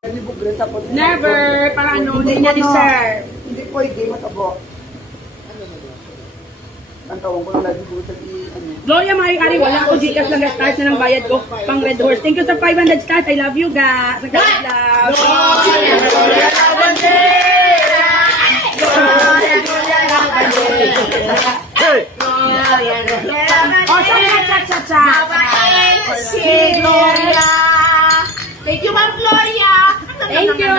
Never, para ano, hindi niya deserve. Hindi pwede, matabo. Ang tawag ko lang lagi po sa Gloria Marie-Ari, wala ako Gcash lang stars na ng bayad ko pang Red Horse. Thank you sa 500 stars. I love you, ga. Sa God love. Oh, cha-cha-cha-cha. Si Gloria. Thank you, Ma'am Gloria. Thank you.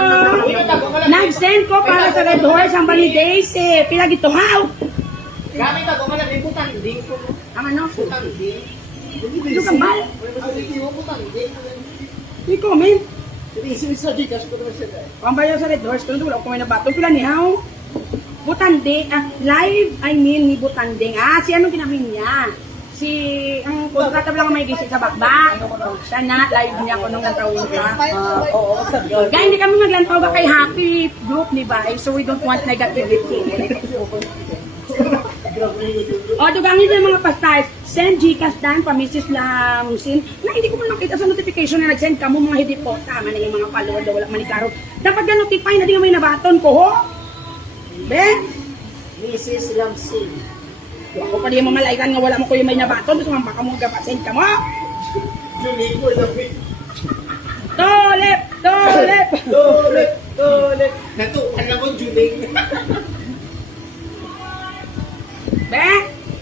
Nag-send ko para sa Red Horse ang bali Daisy. Pila gito, how? Gamit ako man ang butang ding ko. Ang ano? Butang ding. Ito kambal. Butang ding. Di comment. Isi sa Gcash ko naman siya. Ang bayaw sa Red Horse, kung wala ko may nabato. Pila ni how? Butanding. Live, I mean, ni Butanding. Si anong ginamin niya? Si, ang kontrata lang may gising sa bakba. Siya na, live niya ko nung nagtawin ka. Oo, sabi ko. Kaya hindi kami maglantaw ba kay happy group ni Bay, so we don't want negativity. O, dugangin sa mga pastars, send Gcash dan, pa-message lang sin. Na hindi ko man nakita sa notification na nag-send ka mo mga hindi po. Tama na yung mga follower na wala maniklaro. Dapat ka notify na di nga may nabaton ko, ho? Be? Mrs. Lamsin. Ako pa di mamalaikan nga wala mo ko yung may nabaton. Gusto nga baka mo gapasin ka mo. Julie ko lang. Tolep! Tolep! Tolet. Natukan lang ko, Julie. Be?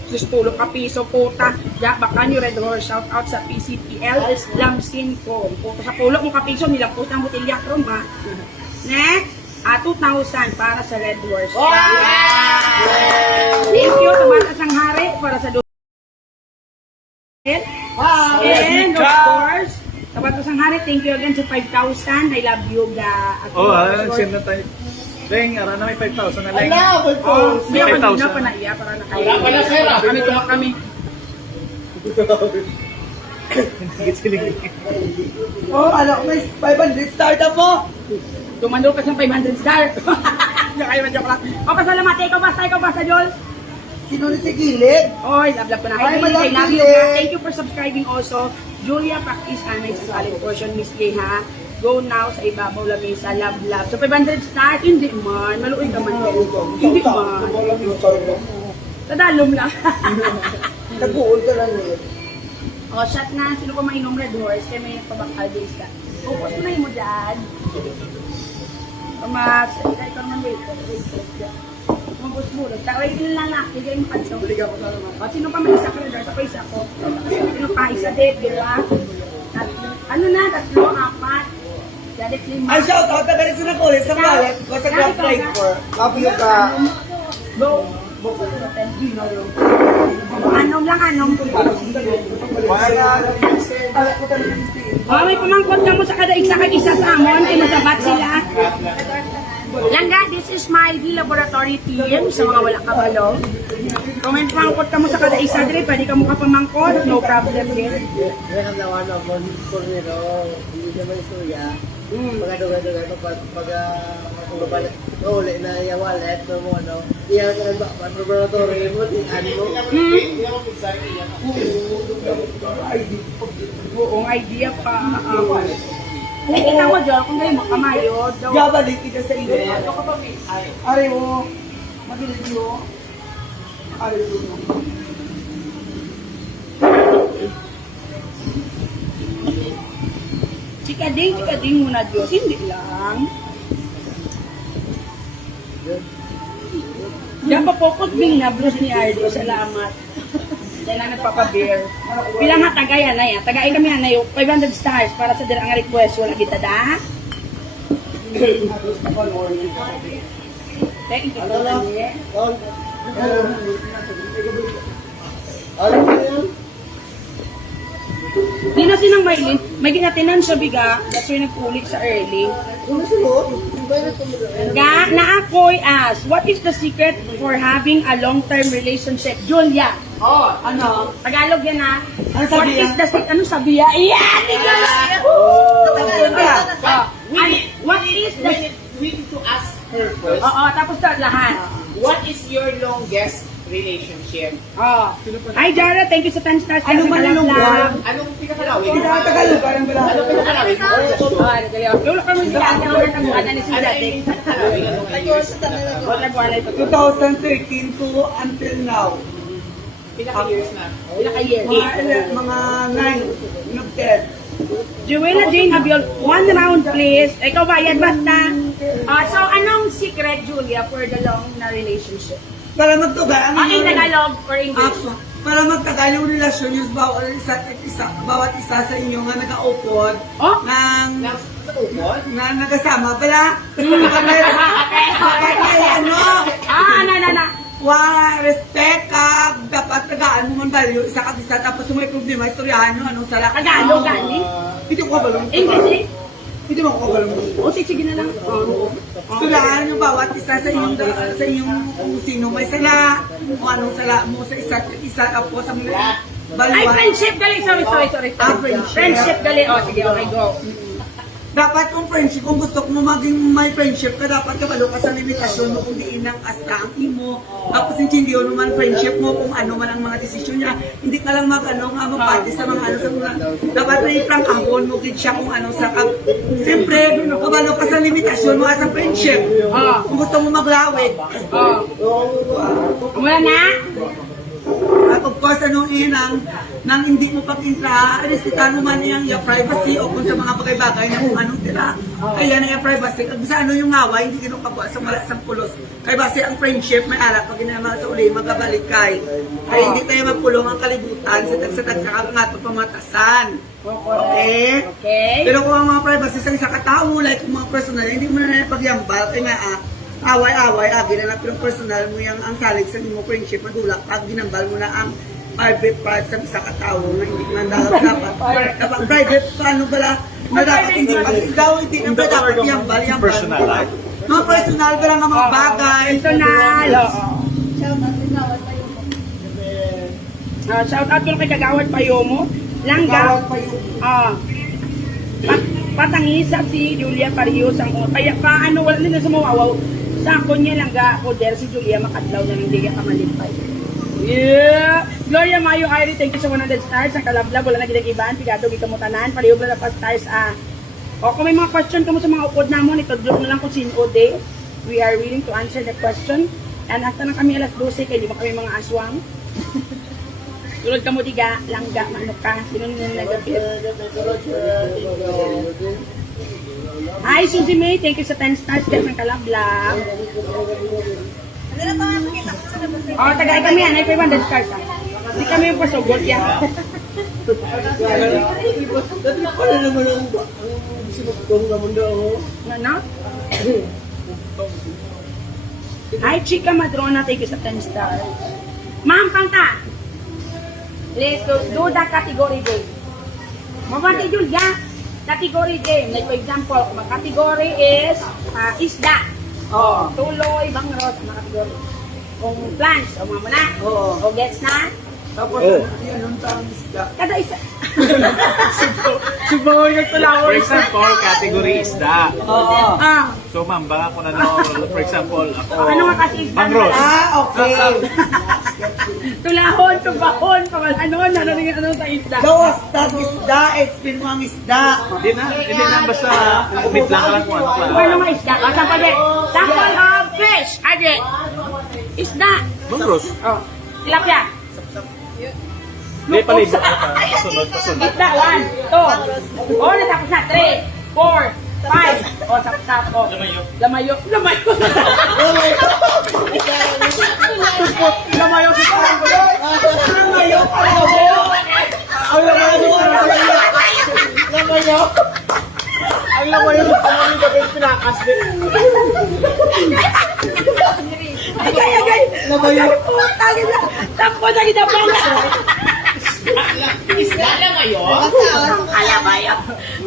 Sus tulog ka piso puta. Ya, baka ni Red Horse. Shout out sa PCPL. Lamsin ko. Puto sa pulok mo ka piso. Nilampot ang botilya krom ha. Next. 2,000 para sa Red Horse. Wow! Thank you sa Batas ng Hari para sa And of course, sa Batas ng Hari, thank you again sa 5,000. I love you, ga. Send na tayo. Leng, ara na may 5,000 na Leng. Oh, hindi ako 5,000. na pa naiya para nakaya. Wala pala, sir, ah. Kami tumak kami. Oh, ano, may 500 startup mo? Tumando ka sa 500 star. Hindi kayo man joke lang. O, pasalamate. Ikaw basta, Joel. Sino na si Gilid? Oy, love ko na. Ay, I love madam you. Gilid. Thank you for subscribing also. Julia Pakis Anay sa Solid Portion, Miss J ha. Go now sa ibabaw lamesa. Love. So 500 stars, hindi man. Maluoy ka man. Hindi man. Sa dalom lang. Nag-uul ka lang eh. O, shot na. Sino ko mainom Red Horse? Kaya may nagpabakal days ka. Focus mo na yun mo dyan. Mas, ikaw naman wait. Mabos mo. Wait lang lang. Higay mo kanso. O, sino pa may isa ka Red Horse? Ako isa ko. Sino pa isa din, di ba? Ano na? 3, 4. Dalit 5. Ay, shout out ka dali sa nakulit sa galit ko sa Grab Driver. Love you ka. Go. Anong lang, anong? Oh, may pamangkot ka mo sa kada isa sa amon, ay masabat sila. Langga, this is my laboratory team sa mga wala kabalo. Kung may pamangkot ka mo sa kada isa, dire, pwede ka mo kapamangkot, no problem din. Meron na ano, Cornero, hindi naman isuya. Pagkado-gado pag magbabalik uli na yung wallet mo ano, iyan ka na ba laboratory mo ano Buong idea pa. Ay, ikaw mo, Jol, kung galing mo kamayod. Gabalik kita sa iyo. Ari mo. Mabilis mo. Ari mo. Chikading muna, Diyos. Hindi lang. Diyan pa pokot bing na Bruce ni Ardo. Salamat. Dahil na nagpapabear. Bilang nga tagayan na yan. Tagay kami na yung 500 stars para sa dirang request. Wala kita da. Thank you. Di na sinang Maylin, may ginatinan siya biga, that's why nagpulik sa early. Na ako'y ask, what is the secret for having a long-term relationship? Julia. oh ano Tagalog yan ha. Ano What sabi is yan? the secret? Ano sabi yan? Iyan! What is the... we need to ask her first Oo, tapos lahat. what is your longest relationship. Oh. Hi, Jara. Thank you sa 10 stars. Ano man yung lugar? Anong pinakalawin? Hindi ka Tagalog, parang wala. Anong pinakalawin? Lulo kami sa kanya mga tangguan ni si Dati. Wala ko na ito. 2013 to until now. Pinaka-years na. Pinaka-year. Mga 9, 10. Joanna Jane Abiol, 1 round please. Ikaw bayad basta. So, anong secret, Julia, for the long na relationship? Para magtugal ang In Tagalog or English? para magtagal yung relasyon yung bawat isa sa inyo nga nag-aupod Oh? ng Sa upod? na nagasama pala. Kapag may ano, respect ka, dapat tagaan mo man value, isa ka isa, tapos kung may problema, istoryahan nyo, anong sala. Tagalog, galing? Hindi ko kabalong. English? Hindi mo ko kabalong. O, sige na lang. Istoryahan nyo bawat isa sa inyong kung sino may sala, o anong sala mo sa isa't isa, tapos sa mga Ay, friendship gali. Sorry. friendship. Friendship gali. O, sige, okay, go. Dapat kung friendship, kung gusto mo maging may friendship ka, dapat kabalo ka sa limitasyon mo kung diin ang asta ang imo. Tapos hindi yun naman friendship mo kung ano man ang mga desisyon niya. Hindi ka lang magpati sa mga ano sa mga. Dapat na i-prank ahon mo kid siya kung ano sa kag. Siyempre, kabalo ka sa limitasyon mo as a friendship. Kung gusto mo maglawig. Wala na? At of course, nang hindi mo pag-intra, respetan mo man yung privacy o kung sa mga bagay-bagay na kung anong tira. Kaya na yung privacy. Kung sa ano yung ngaway, hindi kinukabwa sa mala sa pulos. Kaya base ang friendship, may alak pag ginama sa uli, magkabalik kay. Kaya hindi tayo magpulong ang kalibutan sa tag-satag sa kagangato pamatasan. Okay? Okay. Pero kung ang mga privacy sa isa katao, like kung mga personal, hindi mo na pagyambal. Kaya nga, away-away, ginanap yung personal mo yung ang salig sa mo friendship, madulak, pag ginambal mo na ang private part sa isa katao na hindi man dapat. Kapag private, paano pala, na dapat hindi pag ikaw, hindi na dapat yambal. Personal life. Mga personal ka lang ang mga bagay. Personal. Shout out ko kay Kagawad Payomo. Langga. Bawat pa yun. Patangisa si Julia Parios ang kaya paano wala nila sa mawawaw. Sa ako niya langga ko der si Julia makadlaw na hindi ka malipay. Yeah! Gloria Mayo Irie, thank you sa 100 stars. Ang kalablab, wala na ginagibaan. Pigado, gikamutanan. Pariyo na pa stars. O kung may mga question ka mo sa mga upod namon, ito drop na lang kung sino de. We are willing to answer the question. And hasta na kami alas 12, kaya di ba kami mga aswang. Tulad ka mo diga, langga, manok ka. Sino nila nagapit? Hi, Suzy May. Thank you sa 10 stars. Diyas ang kalablab. Oh, tagay kami yan. Ay, 500 stars. Hindi kami yung pasugot yan. Dati pala naman ang sinugtong naman daw. Ano? Hi, Chika Madrona. Thank you sa 10 stars. Ma'am, pangta. Let's do the category game. Mabati, Julia. Category game. Like, for example, kung ang category is isda. Tuloy, bangrot, ang mga category. Kung plants, o mga muna. O gets na? Tapos, yun ang tang isda. Kada isa. For example, category isda. Ah, So ma'am, baka kung ano, for example, ako, ano nga kasi isda? Bangros. Okay. Tulahon, tubahon, pamalanon, ano sa isda. Gawas, tag isda, explain mo ang isda. Hindi na, basta umit lang kung ano Kung pa. ano nga isda? O, sample din. Sample of fish. Age. Isda. Bangros. Oh, tilapia. Hindi, palibot ka pa. Pasunod. Isda, 1, 2. O, natapos na. 3, 4, 5. O, sap-sap. O. Lamayo. Lamayo. Lamayo si parang ko. Lamayo. Ang laman yung lamayo. Ang lamayo yung parang yung pinakas din. Agay. Lamayo. Putangin na. Tapos na kita pala. Isda lamayo? Lamayo.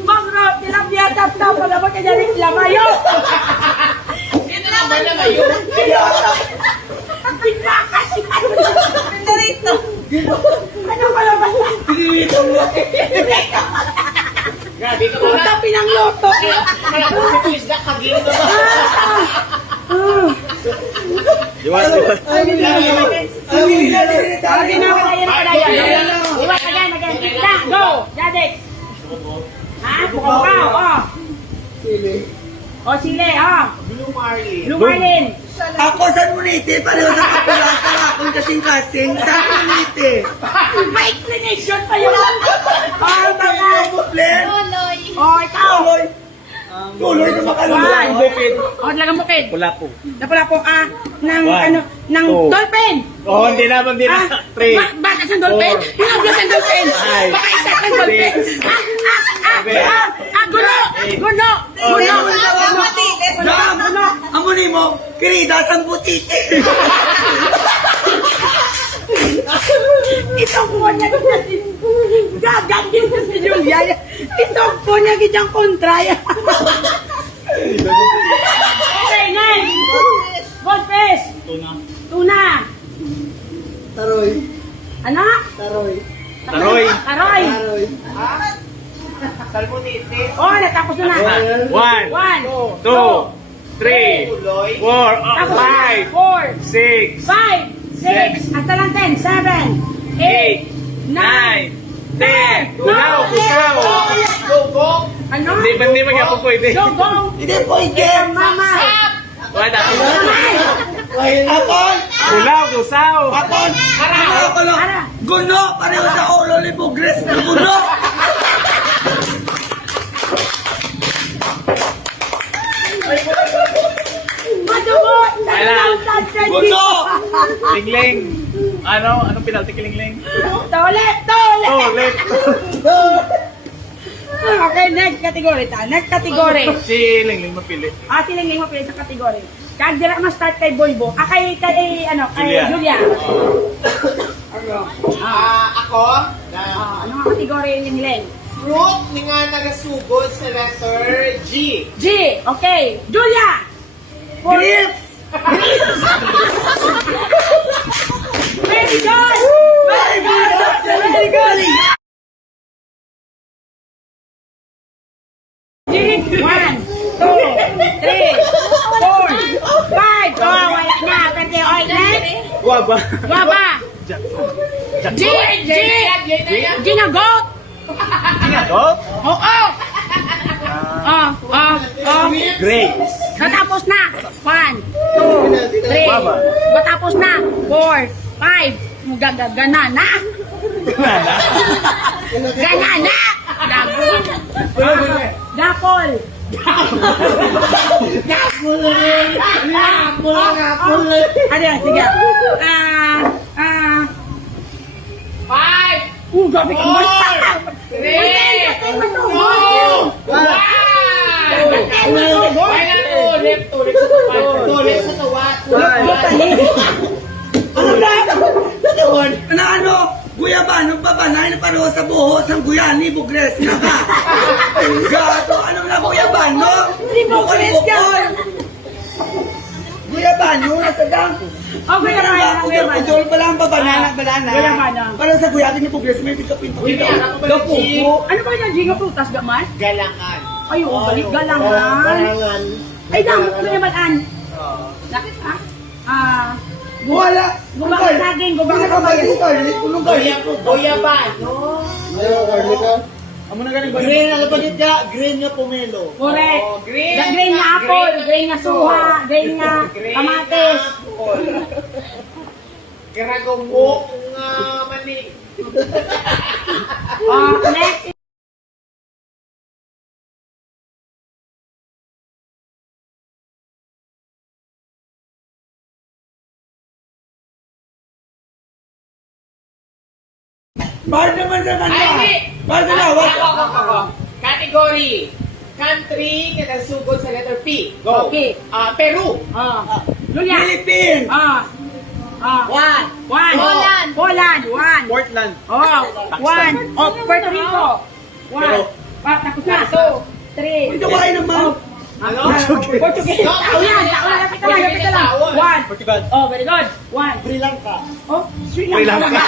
Magro, tilapia, tap-tap. Wala ba kanya rin lamayo? Ito naman lamayo. Ang pinakas. Pinarito. Ano ba naman? Grabe ka Puta, pala. pinangloto. Kaya kung si isda, kagin na ba? Diwas. Ay, Okay na, padayon na padayon. Iwas, again. Na, go! Jadex. Ha? Bukaw, oh. O, sili, oh. Blue Marlin. Blue Marlin. Ako sa Muniti, pareho sa kapulasa akong kasing-kasing sa Muniti. May explanation pa yun. Oh, baka. Plan. Oh, ikaw. Tuloy na makalunod. One. Bukid. Oh, talagang bukid. Pula po. Napula po, ng, One. ng Two. dolphin. Oh, hindi na. Three. Bakit ang dolphin? Four. Hinablos ang dolphin. Five. Baka isa ang dolphin. Six. Gulo. Gulo. Gulo. Dam! Amo ni mo, kiridas ang butiti. Itong po niya natin. Gagagin na si Julia. Itong po niya gitang kontraya. Okay, next. Goldfish. Tuna. Taroy. Ano? Taroy. Taroy. Taroy. Taroy. Salmonite. Oh, natapos na na. One. One. Two. Three. Tuloy. Four. Tapos na. Five. 4, Six. 5, 6, at talang 10, 7, 8, 9, 10. Tunaw. Pusaw. Gogo. Ano? Hindi ba po pwede? Gong. Hindi po ike. Mama. Wala. Apon! Pulaw. Pusaw. Apon! Ako lang. Ara. Guno! Pareho sa ulo ni Bugres na guno! Madugot. Guno! Lingling. Anong penalty kay Lingling? Toilet. Oh, left. Okay, next category ta. Next category. Si Lingling mapili. Siling mo pili sa category. Kag dira ma-start kay Boybo. Kay Julia. Ako. Ano nga category yung Len? Fruit nga nagasugod sa letter G. G. Okay. Julia. Grapes! Very good. Very good. Very good. G. 1, 2, 3, 4, 5. Oh, wala na. Pwede oil next. Guaba. Guaba. G. G na goat. Ginagawa? Oo. Grapes. Matapos na. 1, 2, 3. Guava. Matapos na. 4, 5. Ganana. Ganana. Gapol. Ano yan? Sige. Gabi ka mo. Tuloy sa tuwat. Ano? Guyabano pa ba na pareho sa buhos ang guyani Bugres na ka? Gato, ano na guyabano? Bugres ka. Guyabano, nasa dang. Oh, guyabano. Pudol pa lang banana. Guyabano. Parang sa guyabin ni Bugres may pinto-pinto. Ano ba yung Ginga Frutas gaman? Galangan. Ayun, balik galangan. Parangan. Ay, damot ko naman an. Bakit ha? Wala. Gumamit saging, gumamit Ano ka ba yung Scarlett? Kulong Scarlett. Guyabano. Ayaw, Carly ka. Amo na galing ba? Green, ano ba yun ka? Green nga pomelo. Correct. Green. The green nga apple, green nga suha, green nga kamatis. Garagong nga mani. Next. Bahal naman sa kanya. Bahal na lawak. Category. Country na nasugod sa letter P. Go. Okay. Peru. Julia. Philippines. One. Poland. One. Portland. One. Puerto Rico. One. Tapos na. 2, 3. Ito kayo naman. Ano? Portuguese. Tao yan. Lapit ka lang. One. Portugal. Very good. One. Sri Lanka. Sri Lanka.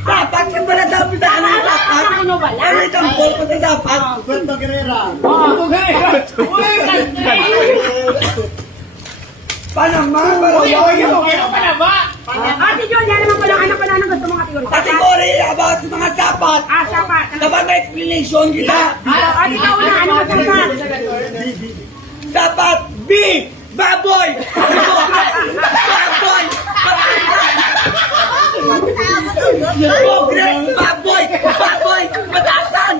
Dapat ka pala dapat na ano dapat. Ano ba lang? Ano itang ball pa na dapat. Puerto Guerrera. Panama, Ano pa na ba? Ate Jun, yan naman pala anak ko na anong gusto mong kategory. Category about sa mga sapat. Sapat. Dapat may explanation kita. Ate, ikaw na, ano mo sapat? Sapat B. Baboy. Baboy. Progress. Baboy. Baboy. Matasan.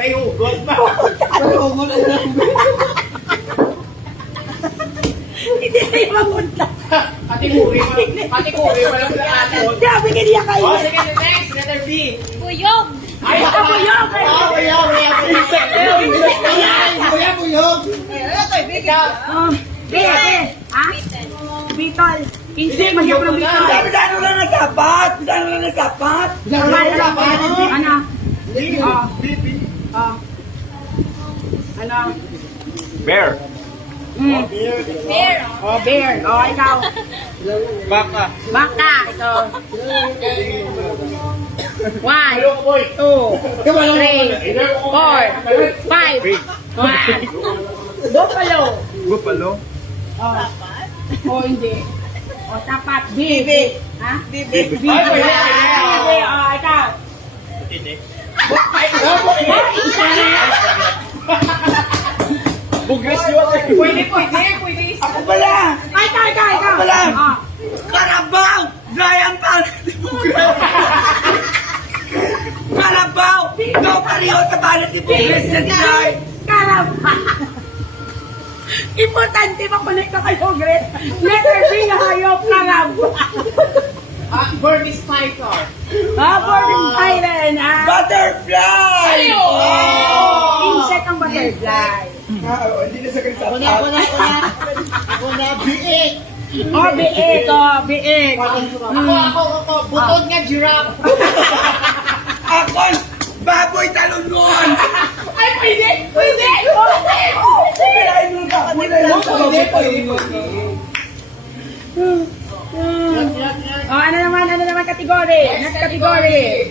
May hugot ba? Hindi na yung magunta. Kategory mo lang sa atin. Sabi ka niya kayo. Oh, sige, next, letter B. Buyog. Ay, Ako yun. Ha? Bitol. Hindi, magyok ng bitol. Sabi sa ano lang na sapat. Sa ano lang na sapat. Ano? Ano? Bear. Bear. Bear. Ikaw. Baka. Baka. Ito. 1, 2, 3, 4, 5, 1. Buffalo. Buffalo. Hindi. Tapat. Bibi. Ha? Bibi. Ikaw. Bugres yun. Pwede. Ako pala. Ikaw. Wala. Carabao. Brian Pan. Carabao. No pariho sa balat ni Bugres na Dry. Karamba. Importante makunik ka kayo, Gret. Letter B, hayop, karamba. Bird is python. Burning Island. Butterfly. Insect ang butterfly. Hindi na sa kanisa. Biik. Biik. Biik. Ako. Butod nga giraffe. Ako, baboy talungon. Ay, pwede. Kailangan mo ka. Ano naman kategory? Next category.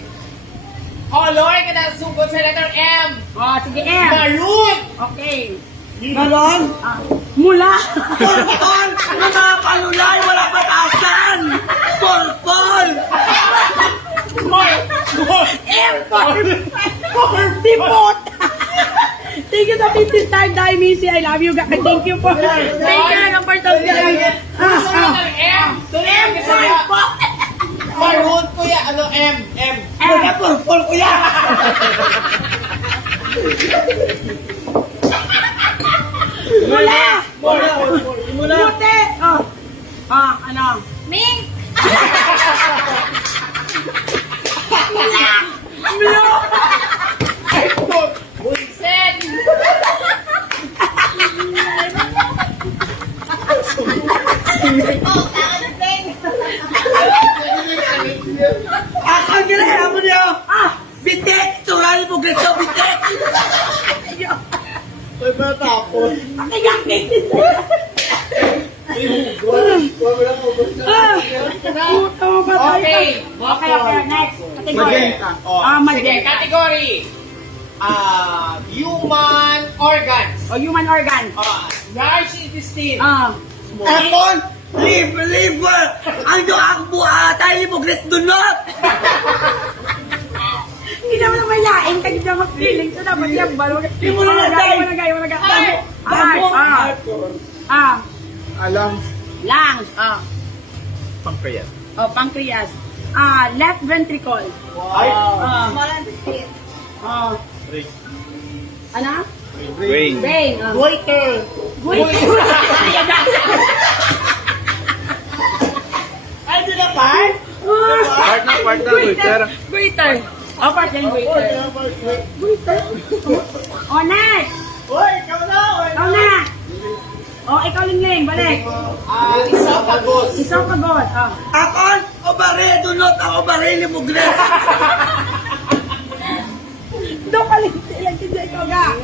Color ka na sugod sa letter M. Sige, M. Maroon. Okay. Ganon. Mula. Purpol. Mga panulay, wala patasan. Purpol. M for depot. Thank you sa 15 star Dai Missy. I love you guys. Thank you for for the Gusto mo ng M. M for Maroon, kuya. Ano, M. Wala purpol, kuya. Mula. Mute. Ano? Mink. Bunset. Oh, takalupin. Ako ang gila, mo niyo. Bitek. Turali mo greso, bitek. Ay, ba tapos? Okay, next. Category. Sige, category. Human organs. Human organ. Large intestine. Akon, liver. Ang doang buhatay mo greso dunot. Hindi naman na may laing ka dito mag-feeling. So, dapat yung balo. Hindi mo na nagay. Alam. Lungs. Pancreas. Pancreas. Left ventricle. Small intestine. Ano? Brain. Brain. Goiter. Ay, di na part? Part na Twitter. Waiter. Part yan, waiter. Next. Hoy, ikaw na. Ikaw na. Ikaw Lingling, balik. Esophagus. Isang kagot. Akon, obare, dunot ang obare ni mo greso. Doon ka lang sila, hindi ikaw ga.